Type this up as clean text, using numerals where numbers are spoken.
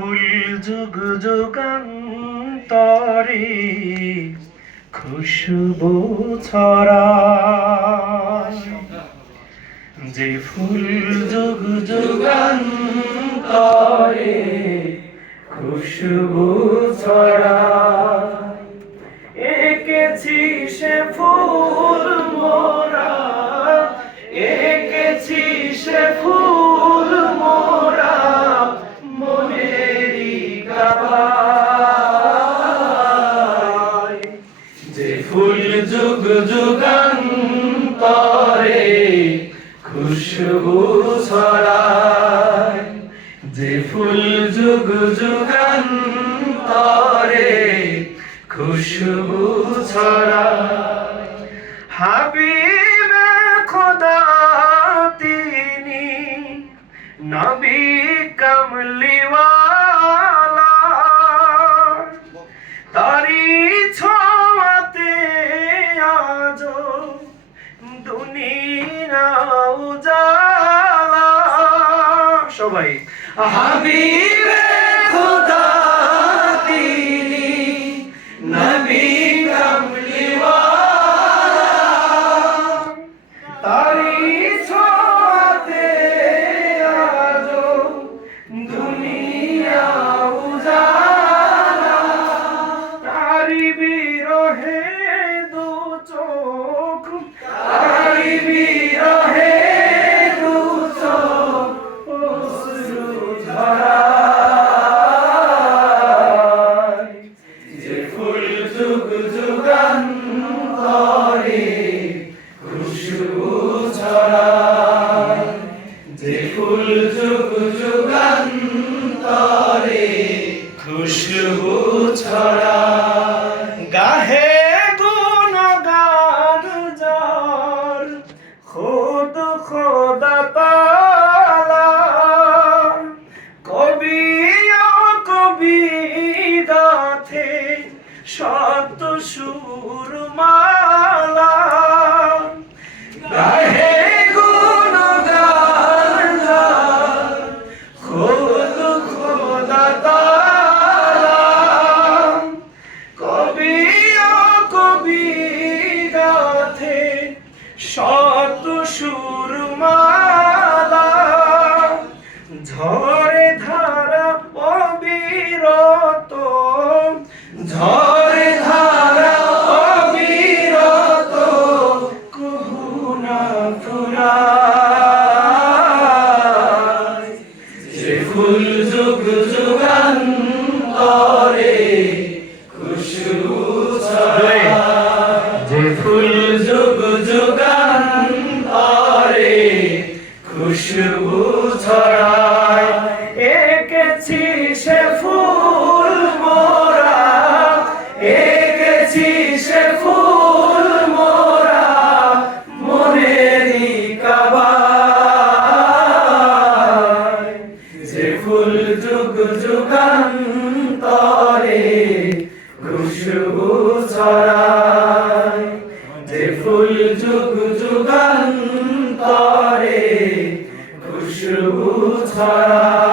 ফুল যুগ যুগান্তরে খুশবু ছড়ায়, যে ফুল যুগ যুগান্তরে খুশবু ছড়ায়, এঁকেছি সে ফুল মোরা, এঁকেছি সে ফুল মোরা মনেরই কাবায়, যে ফুল যুগ যুগান্তরে খুশবু ছড়ায়, যে ফুল যুগ যুগান্তরে খুশবু ছড়ায়। হাবিবে খোদা তিনি নবী কামলিওয়ালা, তারি ছোঁয়াতে আজো দুনিয়া উজালা। সবাই হাবিবে খোদা তিনি নবী কামলিওয়ালা, তারি ছোঁয়াতে আজো দুনিয়া উজালা, তারি বিরহে দু চোখ, তারি বিরহে দু চোখ অশ্রু ঝরায়, যে ফুল যুগ যুগান্তরে খুশবু ছড়ায়, যে ফুল যুগ যুগান্তরে খুশবু ছড়ায়। গাহে গুণগান যার খুদ খোদা তাআলা, কবি ও কবি গাথে শত সুরমালা, গাহে গুণগান যার খুদ খোদা তাআলা, কবি ও কবি গাথে শত সুরমালা, ঝরে ধারা অবিরত, ঝরে ধারা অবিরত কহু না ফুরায়, যে ফুল যুগ যুগান্তরে খুশবু ছড়ায়, যে ফুল যুগ যুগান্তরে খুশবু ছড়ায়, এঁকেছি সে ফুল মোরা, এঁকেছি সে ফুল মোরা মনেরই কাবায়, যে ফুল যুগ যুগান্তরে খুশবু ছড়ায়, যে ফুল যুগ যুগান্তরে খুশবু ছড়ায়।